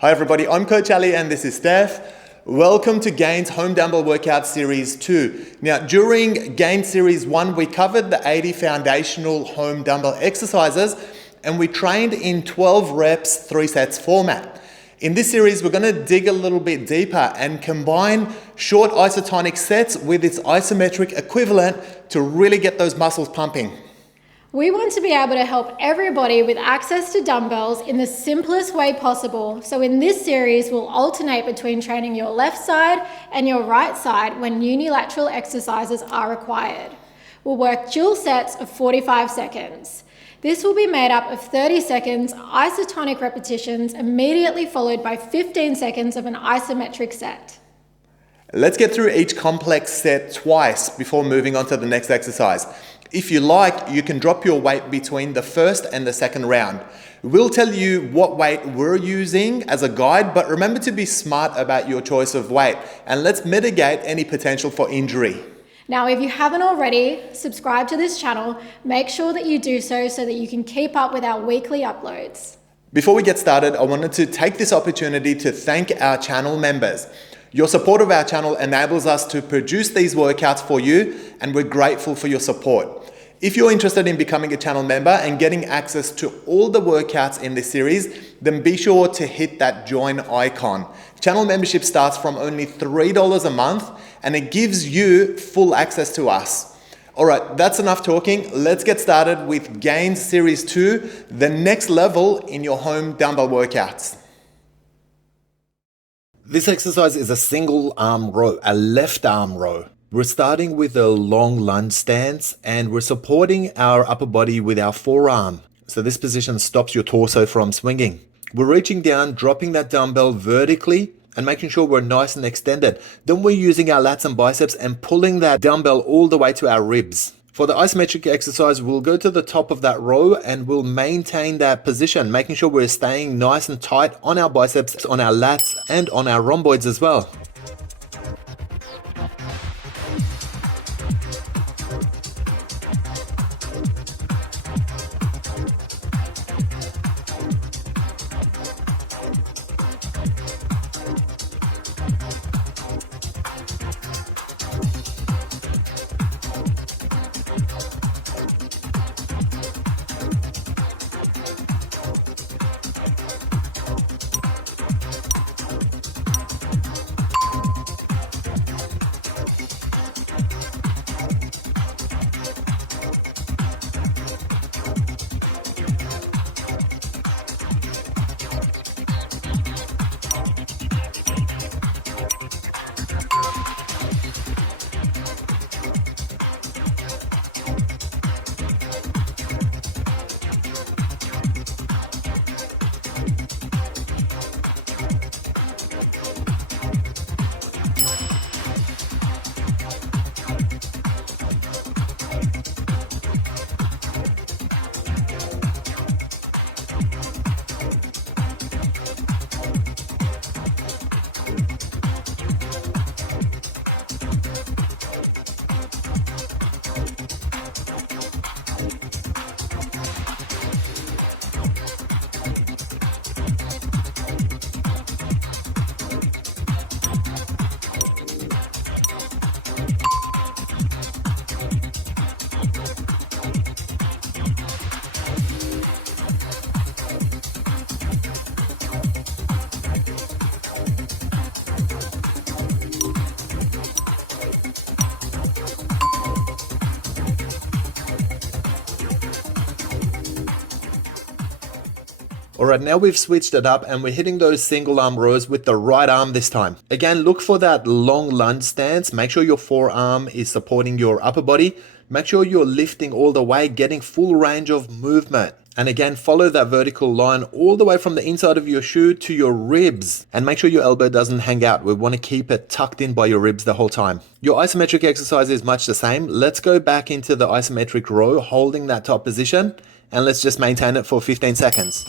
Hi everybody, I'm Coach Ali and this is Steph. Welcome to Gain's Home Dumbbell Workout Series 2. Now during Gain Series 1 we covered the 80 foundational home dumbbell exercises and we trained in 12 reps, 3 sets format. In this series we're going to dig a little bit deeper and combine short isotonic sets with its isometric equivalent to really get those muscles pumping. We want to be able to help everybody with access to dumbbells in the simplest way possible. So in this series, we'll alternate between training your left side and your right side when unilateral exercises are required. We'll work dual sets of 45 seconds. This will be made up of 30 seconds isotonic repetitions immediately followed by 15 seconds of an isometric set. Let's get through each complex set twice before moving on to the next exercise. If you like, you can drop your weight between the first and the second round. We'll tell you what weight we're using as a guide, but remember to be smart about your choice of weight and let's mitigate any potential for injury. Now, if you haven't already, subscribe to this channel. Make sure that you do so that you can keep up with our weekly uploads. Before we get started, I wanted to take this opportunity to thank our channel members. Your support of our channel enables us to produce these workouts for you, and we're grateful for your support. If you're interested in becoming a channel member and getting access to all the workouts in this series, then be sure to hit that join icon. Channel membership starts from only $3 a month, and it gives you full access to us. All right, that's enough talking. Let's get started with Gain Series 2, the next level in your home dumbbell workouts. This exercise is a single arm row, a left arm row. We're starting with a long lunge stance and we're supporting our upper body with our forearm. So this position stops your torso from swinging. We're reaching down, dropping that dumbbell vertically and making sure we're nice and extended. Then we're using our lats and biceps and pulling that dumbbell all the way to our ribs. For the isometric exercise, we'll go to the top of that row and we'll maintain that position, making sure we're staying nice and tight on our biceps, on our lats, and on our rhomboids as well. Alright, now we've switched it up and we're hitting those single arm rows with the right arm this time. Again, look for that long lunge stance. Make sure your forearm is supporting your upper body. Make sure you're lifting all the way, getting full range of movement. And again, follow that vertical line all the way from the inside of your shoe to your ribs. And make sure your elbow doesn't hang out. We want to keep it tucked in by your ribs the whole time. Your isometric exercise is much the same. Let's go back into the isometric row, holding that top position. And let's just maintain it for 15 seconds.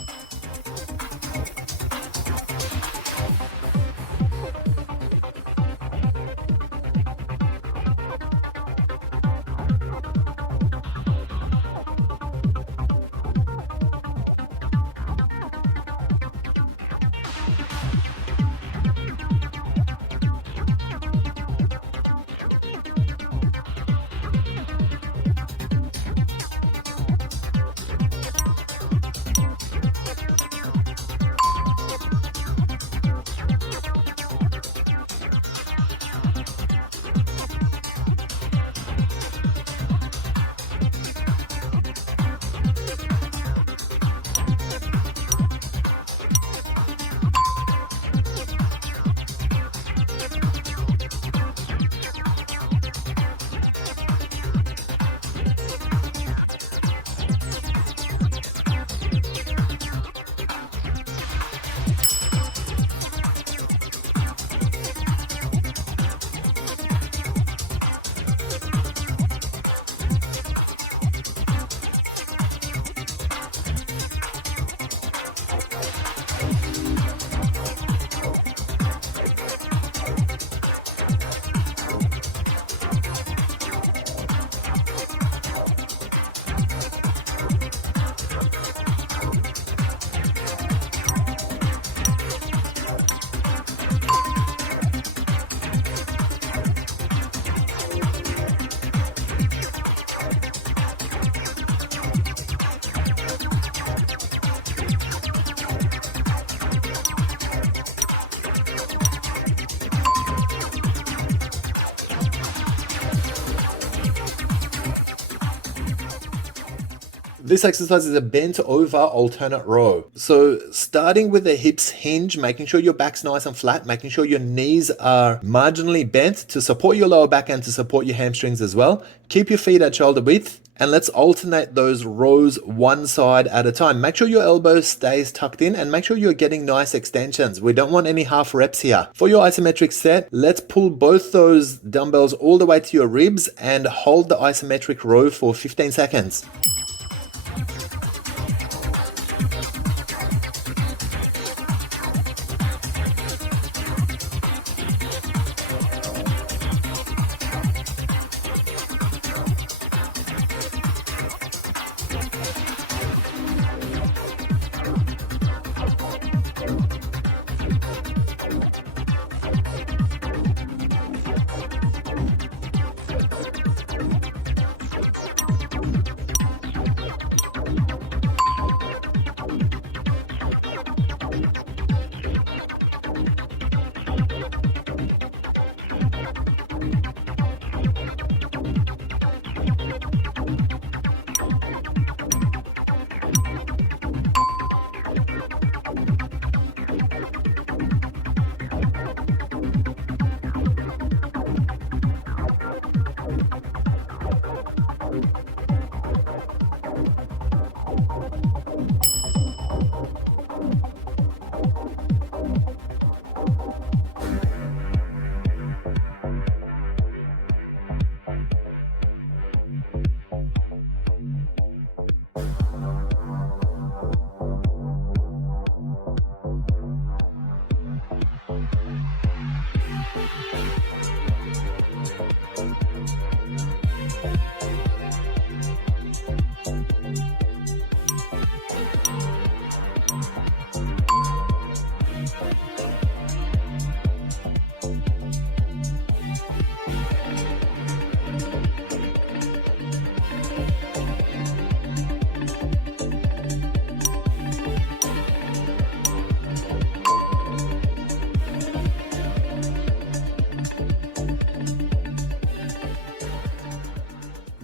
This exercise is a bent over alternate row. So starting with the hips hinge, making sure your back's nice and flat, making sure your knees are marginally bent to support your lower back and to support your hamstrings as well. Keep your feet at shoulder width, and let's alternate those rows one side at a time. Make sure your elbow stays tucked in and make sure you're getting nice extensions. We don't want any half reps here. For your isometric set, let's pull both those dumbbells all the way to your ribs and hold the isometric row for 15 seconds.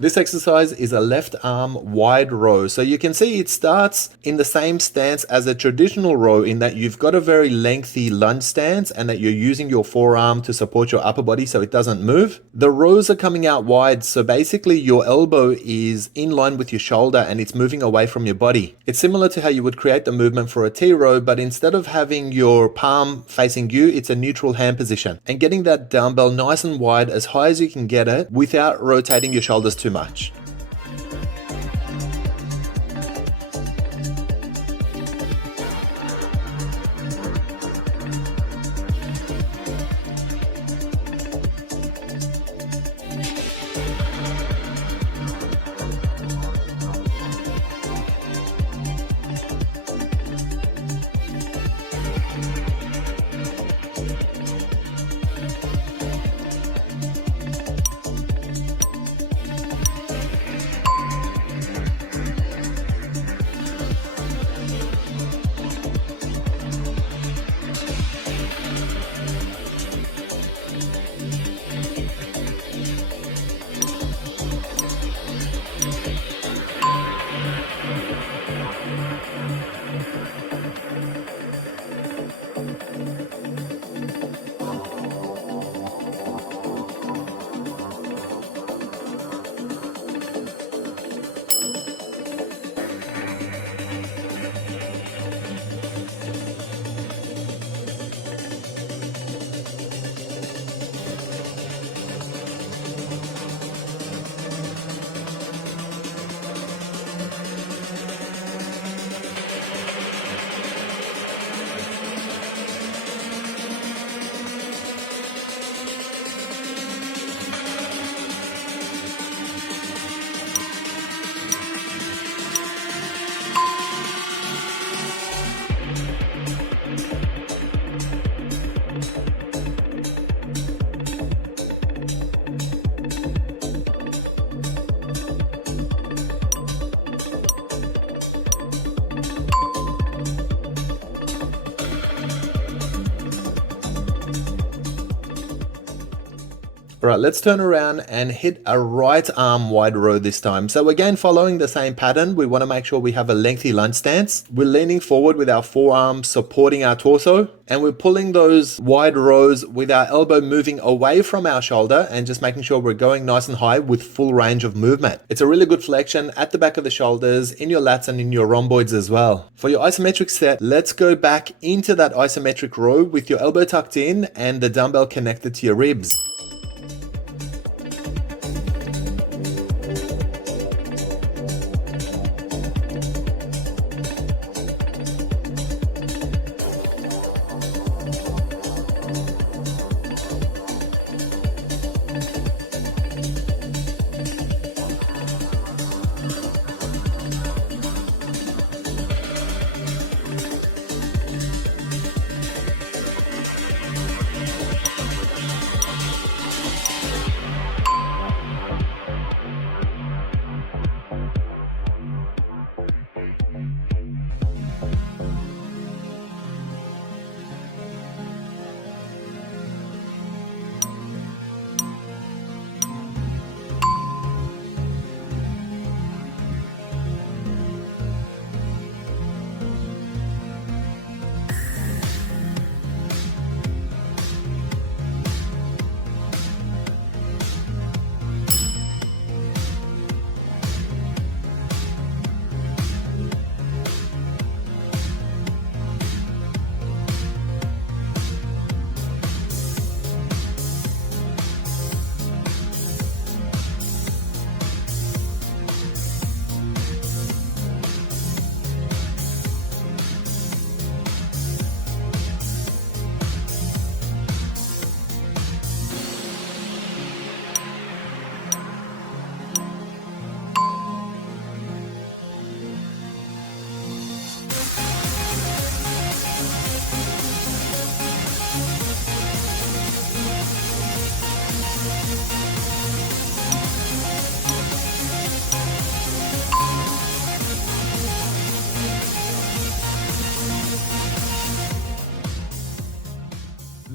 This exercise is a left arm wide row. So you can see it starts in the same stance as a traditional row in that you've got a very lengthy lunge stance and that you're using your forearm to support your upper body so it doesn't move. The rows are coming out wide, so basically your elbow is in line with your shoulder and it's moving away from your body. It's similar to how you would create the movement for a T row, but instead of having your palm facing you, it's a neutral hand position. And getting that dumbbell nice and wide as high as you can get it without rotating your shoulders too much. All right, let's turn around and hit a right arm wide row this time. So again, following the same pattern, we want to make sure we have a lengthy lunge stance. We're leaning forward with our forearms supporting our torso, and we're pulling those wide rows with our elbow moving away from our shoulder and just making sure we're going nice and high with full range of movement. It's a really good flexion at the back of the shoulders, in your lats and in your rhomboids as well. For your isometric set, let's go back into that isometric row with your elbow tucked in and the dumbbell connected to your ribs.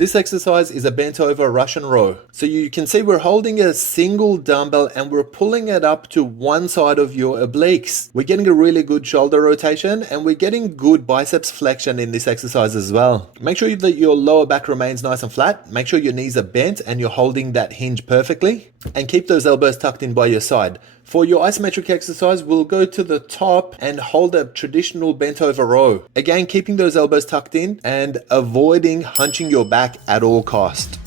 This exercise is a bent over Russian row. So you can see we're holding a single dumbbell and we're pulling it up to one side of your obliques. We're getting a really good shoulder rotation and we're getting good biceps flexion in this exercise as well. Make sure that your lower back remains nice and flat. Make sure your knees are bent and you're holding that hinge perfectly. And keep those elbows tucked in by your side. For your isometric exercise, we'll go to the top and hold a traditional bent over row. Again, keeping those elbows tucked in and avoiding hunching your back at all cost.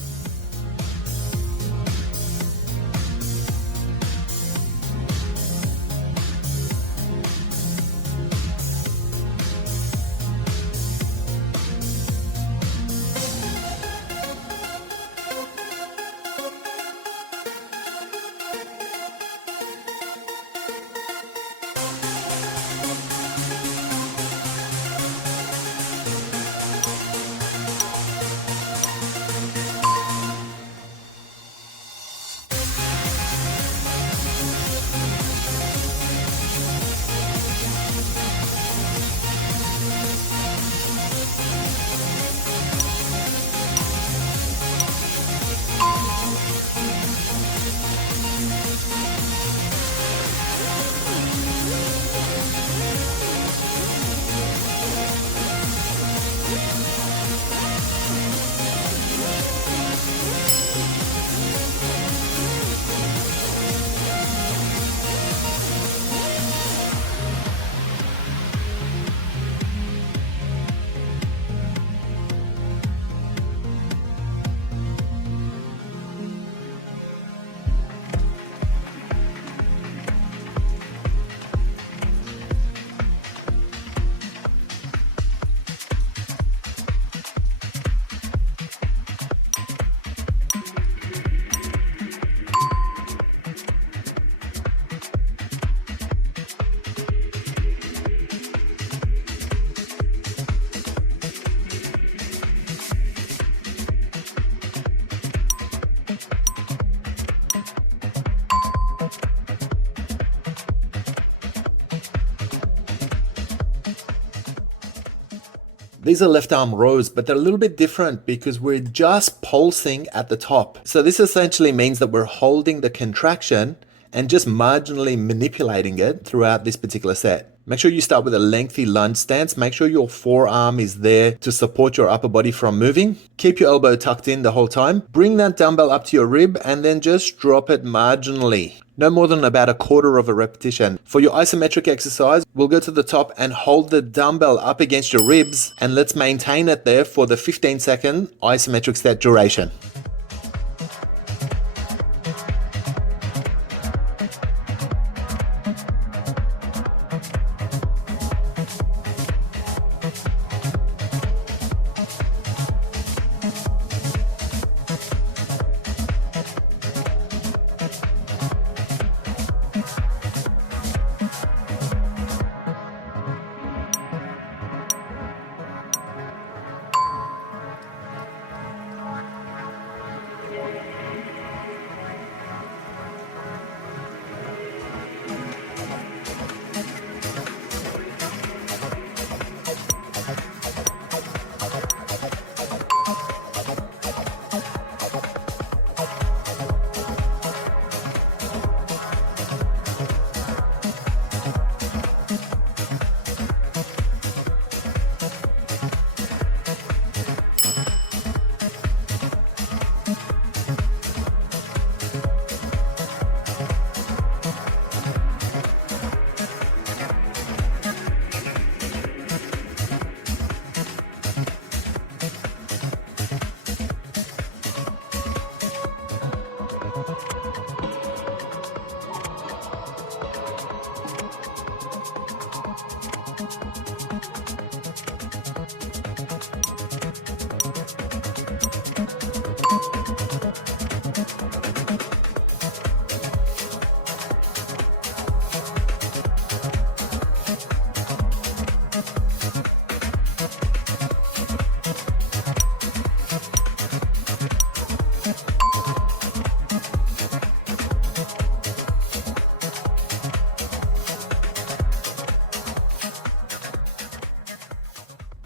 These are left arm rows, but they're a little bit different because we're just pulsing at the top. So this essentially means that we're holding the contraction and just marginally manipulating it throughout this particular set. Make sure you start with a lengthy lunge stance. Make sure your forearm is there to support your upper body from moving. Keep your elbow tucked in the whole time. Bring that dumbbell up to your rib and then just drop it marginally. No more than about a quarter of a repetition. For your isometric exercise, we'll go to the top and hold the dumbbell up against your ribs, and let's maintain it there for the 15-second isometric set duration.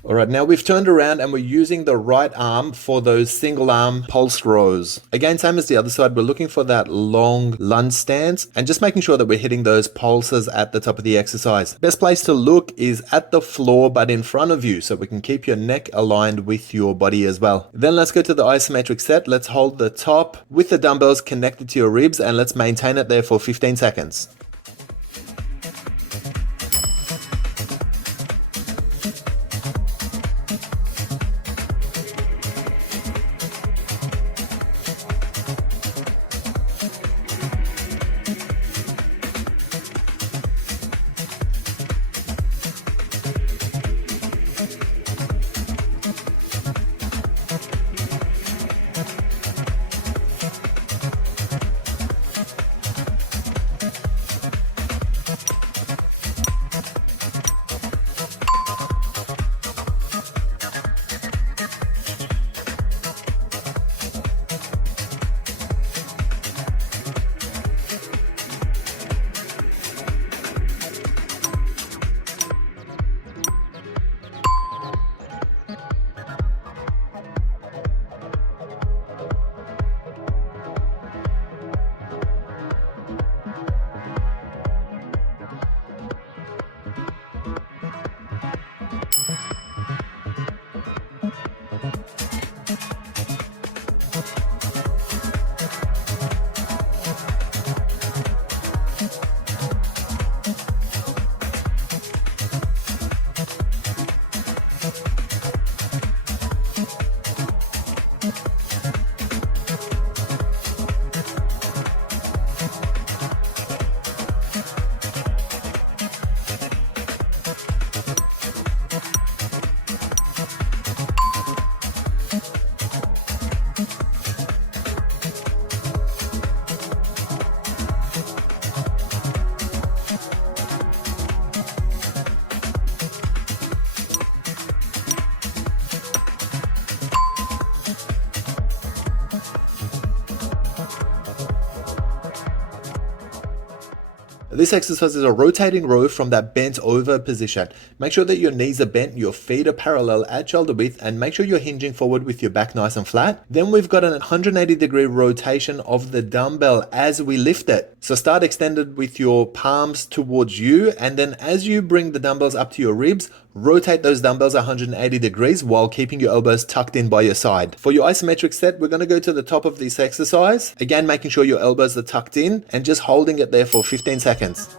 All right, now we've turned around and we're using the right arm for those single arm pulse rows. Again, same as the other side, we're looking for that long lunge stance and just making sure that we're hitting those pulses at the top of the exercise. Best place to look is at the floor, but in front of you, so we can keep your neck aligned with your body as well. Then let's go to the isometric set. Let's hold the top with the dumbbells connected to your ribs and let's maintain it there for 15 seconds. This exercise is a rotating row from that bent over position. Make sure that your knees are bent, your feet are parallel at shoulder width, and make sure you're hinging forward with your back nice and flat. Then we've got an 180-degree rotation of the dumbbell as we lift it. So start extended with your palms towards you, and then as you bring the dumbbells up to your ribs, rotate those dumbbells 180 degrees while keeping your elbows tucked in by your side. For your isometric set, we're going to go to the top of this exercise. Again, making sure your elbows are tucked in and just holding it there for 15 seconds.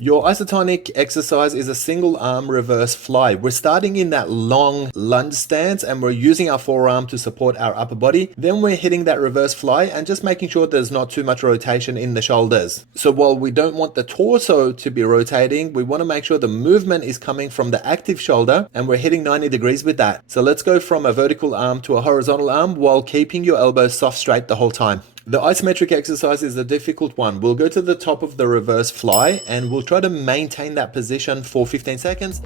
Your isotonic exercise is a single arm reverse fly. We're starting in that long lunge stance and we're using our forearm to support our upper body. Then we're hitting that reverse fly and just making sure there's not too much rotation in the shoulders. So while we don't want the torso to be rotating, we want to make sure the movement is coming from the active shoulder and we're hitting 90 degrees with that. So let's go from a vertical arm to a horizontal arm while keeping your elbows soft straight the whole time. The isometric exercise is a difficult one. We'll go to the top of the reverse fly and we'll try to maintain that position for 15 seconds.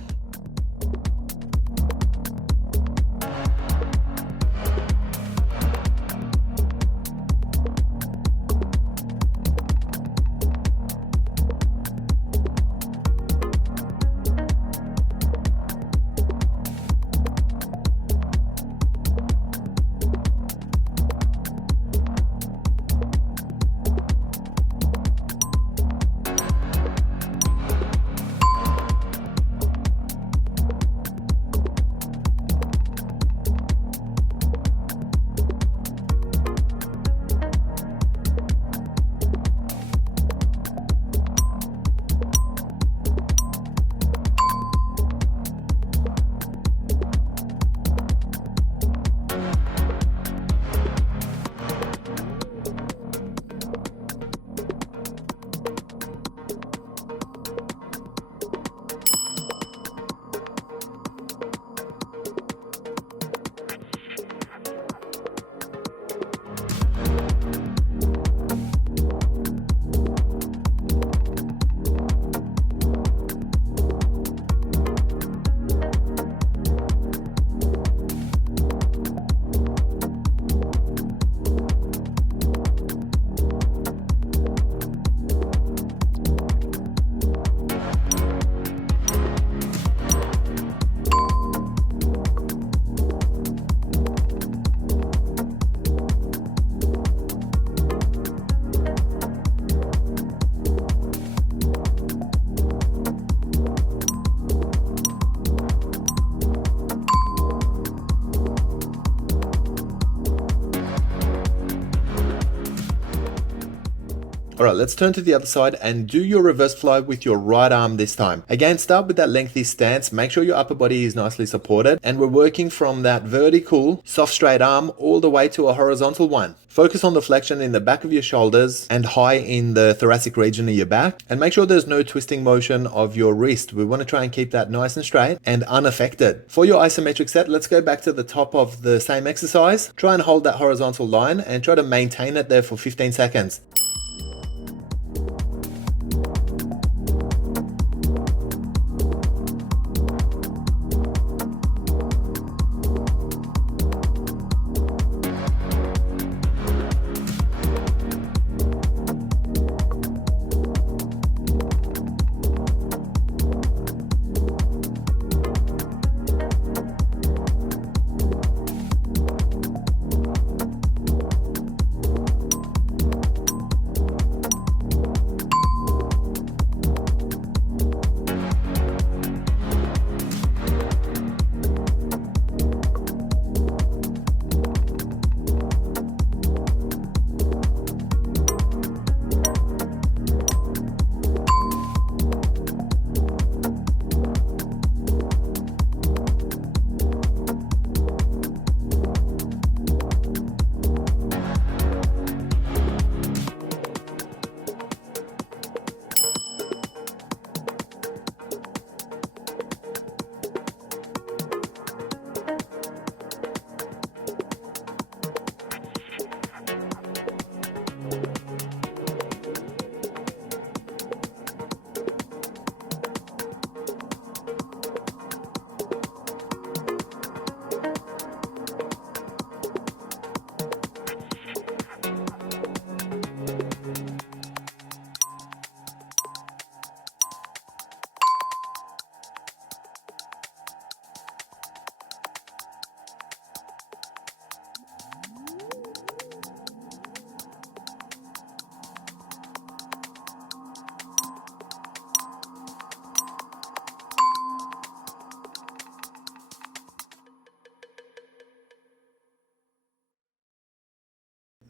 All right, let's turn to the other side and do your reverse fly with your right arm this time. Again, start with that lengthy stance. Make sure your upper body is nicely supported. And we're working from that vertical, soft straight arm all the way to a horizontal one. Focus on the flexion in the back of your shoulders and high in the thoracic region of your back. And make sure there's no twisting motion of your wrist. We want to try and keep that nice and straight and unaffected. For your isometric set, let's go back to the top of the same exercise. Try and hold that horizontal line and try to maintain it there for 15 seconds.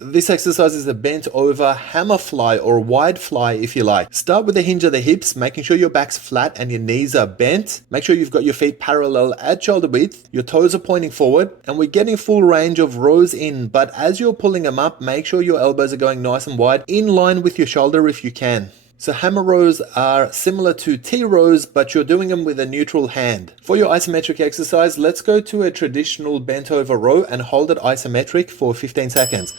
This exercise is a bent over hammer fly or wide fly if you like. Start with the hinge of the hips, making sure your back's flat and your knees are bent. Make sure you've got your feet parallel at shoulder width, your toes are pointing forward, and we're getting full range of rows in. But as you're pulling them up, make sure your elbows are going nice and wide, in line with your shoulder if you can. So hammer rows are similar to T rows, but you're doing them with a neutral hand. For your isometric exercise, let's go to a traditional bent over row and hold it isometric for 15 seconds.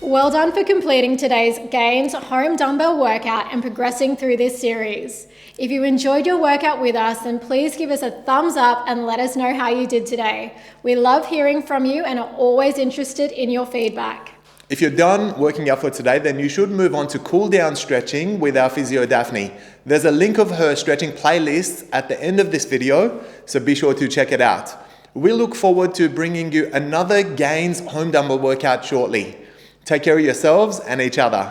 Well done for completing today's gains home dumbbell workout and progressing through this series. If you enjoyed your workout with us, then please give us a thumbs up and let us know how you did today. We love hearing from you and are always interested in your feedback. If you're done working out for today, then you should move on to cool down stretching with our physio Daphne. There's a link of her stretching playlist at the end of this video, so be sure to check it out. We look forward to bringing you another gains home dumbbell workout shortly. Take care of yourselves and each other.